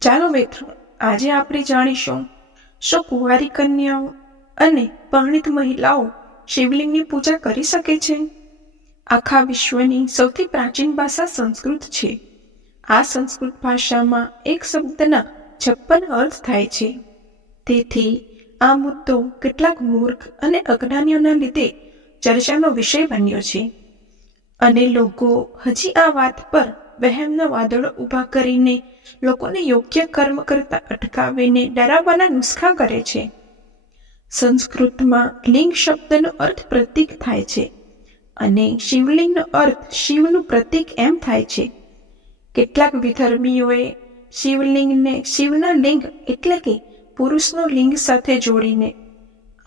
ચાલો મિત્રો, આજે આપણે જાણીશું, શું કુંવારી કન્યાઓ અને પરણિત મહિલાઓ શિવલિંગની પૂજા કરી શકે છે? આખા વિશ્વની સૌથી પ્રાચીન ભાષા સંસ્કૃત છે. આ સંસ્કૃત ભાષામાં એક શબ્દના છપ્પન અર્થ થાય છે. તેથી, આ મુદ્દો કેટલાક મૂર્ખ અને અજ્ઞાનીઓના લીધે ચર્ચાનો વિષય બન્યો છે. અને લોકો હજી આ વાત પર વહેમના વાદળો ઊભા કરીને લોકોને યોગ્ય કર્મ કરતા અટકાવીને ડરાવવાના નુસ્ખા કરે છે. સંસ્કૃતમાં લિંગ શબ્દનો અર્થ પ્રતીક થાય છે અને શિવલિંગનો અર્થ શિવનું પ્રતીક એમ થાય છે. કેટલાક વિધર્મીઓએ શિવલિંગને શિવના લિંગ એટલે કે પુરુષનો લિંગ સાથે જોડીને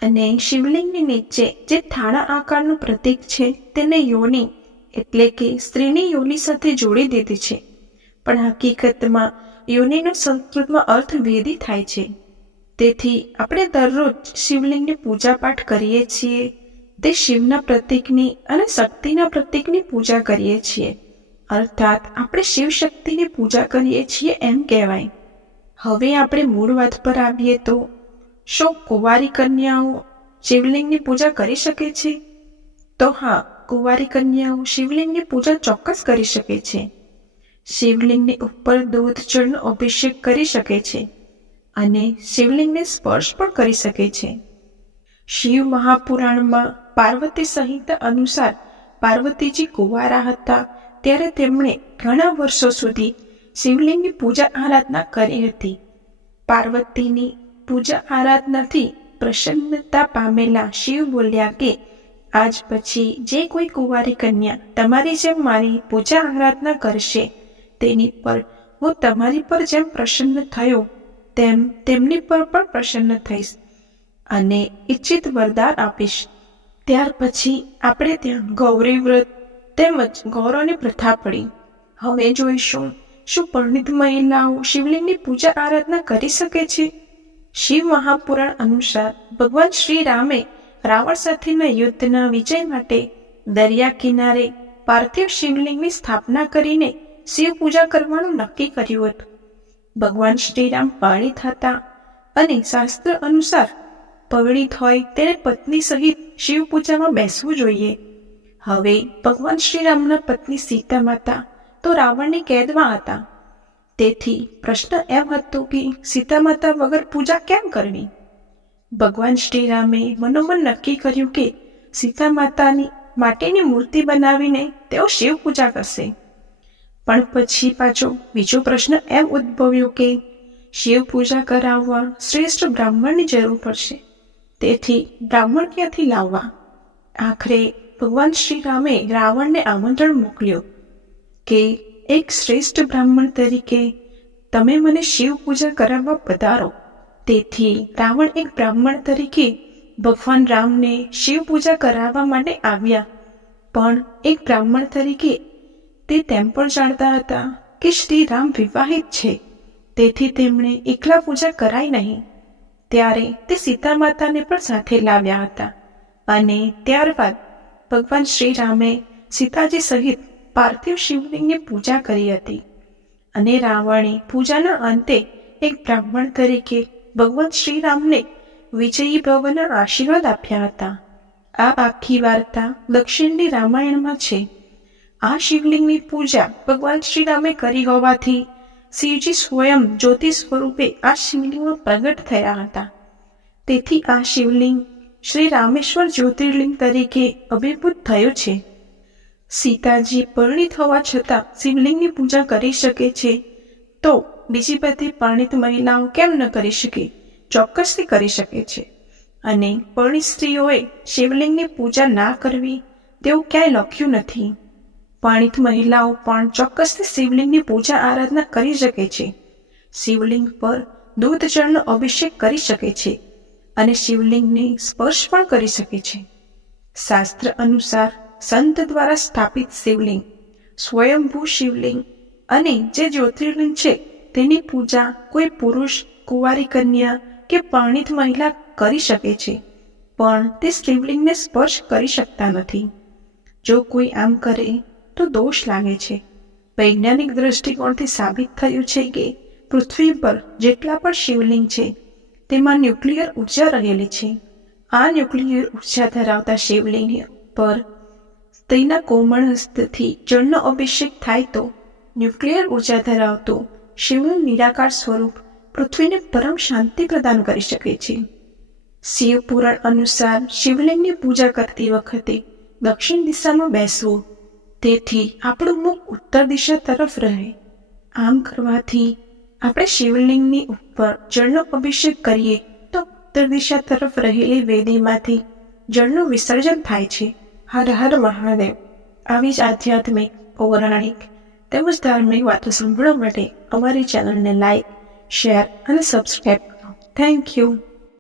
અને શિવલિંગની નીચે જે થાણા આકારનું પ્રતીક છે તેને યોની એટલે કે સ્ત્રીની યોની સાથે જોડી દીધી છે. પણ હકીકતમાં યોનિનો સંસ્કૃતમાં અર્થ વેદી થાય છે. તેથી આપણે દરરોજ શિવલિંગની પૂજા પાઠ કરીએ છીએ, તે શિવના પ્રતીકની અને શક્તિના પ્રતીકની પૂજા કરીએ છીએ. અર્થાત આપણે શિવ શક્તિની પૂજા કરીએ છીએ એમ કહેવાય. હવે આપણે મૂળ વાત પર આવીએ તો, શું કુંવારી કન્યાઓ શિવલિંગની પૂજા કરી શકે છે? તો હા કુંવારી કન્યાઓ શિવલિંગની પૂજા ચોક્કસ કરી શકે છે. શિવલિંગની ઉપર દૂધ જળનો અભિષેક કરી શકે છે અને શિવલિંગને સ્પર્શ પણ કરી શકે છે. શિવ મહાપુરાણમાં પાર્વતી સંહિતા અનુસાર પાર્વતીજી કુંવારા હતા ત્યારે તેમણે ઘણા વર્ષો સુધી શિવલિંગની પૂજા આરાધના કરી હતી. પાર્વતીની પૂજા આરાધનાથી પ્રસન્નતા પામેલા શિવ બોલ્યા કે આજ પછી જે કોઈ કુંવારી કન્યા તમારી જેમ મારી પૂજા આરાધના કરશે, તેની પર હું તમારી પર જેમ પ્રસન્ન થયો, તેમ તેમની પર પણ પ્રસન્ન થઈશ અને ઈચ્છિત વરદાન આપીશ. ત્યાર પછી આપણે ત્યાં ગૌરી વ્રત તેમજ ગૌરવની પ્રથા પડી. હવે જોઈશું, શું પરિણિત મહિલાઓ શિવલિંગની પૂજા આરાધના કરી શકે છે? શિવ મહાપુરાણ અનુસાર ભગવાન શ્રી રામે રાવણ સાથેના યુદ્ધના વિજય માટે દરિયા કિનારે પાર્થિવ શિવલિંગની સ્થાપના કરીને શિવ પૂજા કરવાનું નક્કી કર્યું હતું. ભગવાન શ્રીરામ પાણી થતા અને શાસ્ત્ર અનુસાર પગડિત હોય તેને પત્ની સહિત શિવ પૂજામાં બેસવું જોઈએ. હવે ભગવાન શ્રીરામના પત્ની સીતા માતા તો રાવણની કેદમાં હતા. તેથી પ્રશ્ન એમ હતો કે સીતા માતા વગર પૂજા કેમ કરવી? ભગવાન શ્રીરામે મનોમન નક્કી કર્યું કે સીતા માતાની માટેની મૂર્તિ બનાવીને તેઓ શિવ પૂજા કરશે. પણ પછી પાછો બીજો પ્રશ્ન એમ ઉદ્ભવ્યો કે શિવ પૂજા કરાવવા શ્રેષ્ઠ બ્રાહ્મણની જરૂર પડશે. તેથી બ્રાહ્મણ ક્યાંથી લાવવા? આખરે ભગવાન શ્રી રામે રાવણને આમંત્રણ મોકલ્યું કે એક શ્રેષ્ઠ બ્રાહ્મણ તરીકે તમે મને શિવ પૂજા કરાવવા પધારો. તેથી રાવણ એક બ્રાહ્મણ તરીકે ભગવાન રામને શિવ પૂજા કરાવવા માટે આવ્યા. પણ એક બ્રાહ્મણ તરીકે તે તેમ પણ જાણતા હતા કે શ્રી રામ વિવાહિત છે. તેથી તેમણે એકલા પૂજા કરાઈ નહીં. ત્યારે તે સીતા માતાને પણ સાથે લાવ્યા હતા. અને ત્યારબાદ ભગવાન શ્રી રામે સીતાજી સહિત પાર્થિવ શિવલિંગની પૂજા કરી હતી. અને રાવણે પૂજાના અંતે એક બ્રાહ્મણ તરીકે ભગવાન શ્રીરામને વિજયી ભવના આશીર્વાદ આપ્યા હતા. આ આખી વાર્તા દક્ષિણની રામાયણમાં છે. આ શિવલિંગની પૂજા ભગવાન શ્રીરામે કરી હોવાથી શિવજી સ્વયં જ્યોતિ સ્વરૂપે આ શિવલિંગમાં પ્રગટ થયા હતા. તેથી આ શિવલિંગ શ્રી રામેશ્વર જ્યોતિર્લિંગ તરીકે અભિભૂત થયું છે. સીતાજી પરિણિત હોવા છતાં શિવલિંગની પૂજા કરી શકે છે તો બીજી બધી પરણિત મહિલાઓ કેમ ન કરી શકે? ચોક્કસથી કરી શકે છે. અને પરણિત સ્ત્રીઓએ શિવલિંગની પૂજા ના કરવી, તેવું ક્યાંય લખ્યું નથી. પરણિત મહિલાઓ પણ ચોક્કસથી શિવલિંગની પૂજા આરાધના કરી શકે છે. શિવલિંગ પર દૂધ જળનો અભિષેક કરી શકે છે અને શિવલિંગને સ્પર્શ પણ કરી શકે છે. શાસ્ત્ર અનુસાર સંત દ્વારા સ્થાપિત શિવલિંગ, સ્વયંભૂ શિવલિંગ અને જે જ્યોતિર્લિંગ છે, તેની પૂજા કોઈ પુરુષ, કુંવારી કન્યા કે પરણિત મહિલા કરી શકે છે, પણ તે શિવલિંગને સ્પર્શ કરી શકતા નથી. જો કોઈ આમ કરે, તો દોષ લાગે છે. વૈજ્ઞાનિક દૃષ્ટિકોણથી સાબિત થયું છે કે પૃથ્વી પર જેટલા પણ શિવલિંગ છે, તેમાં ન્યુક્લિયર ઊર્જા રહેલી છે. આ ન્યુક્લિયર ઊર્જા ધરાવતા શિવલિંગ પર સ્ત્રીના કોમળ હસ્તથી જળનો અભિષેક થાય તો ન્યુક્લિયર ઊર્જા ધરાવતું શિવનું નિરાકાર સ્વરૂપ પૃથ્વીને પરમ શાંતિ પ્રદાન કરી શકે છે. શિવ પુરાણ અનુસાર શિવલિંગની પૂજા કરતી વખતે દક્ષિણ દિશામાં બેસવું તેથી આપણું મુખ ઉત્તર દિશા તરફ રહે. આમ કરવાથી આપણે શિવલિંગની ઉપર જળનો અભિષેક કરીએ તો ઉત્તર દિશા તરફ રહેલી વેદીમાંથી જળનું વિસર્જન થાય છે. હર હર મહાદેવ. આવી જ આધ્યાત્મિક, પૌરાણિક તેમજ ધાર્મિક વાતો સાંભળવા માટે અમારી ચેનલને લાઈક શેર અને સબસ્ક્રાઈબ કરો થેન્ક યુ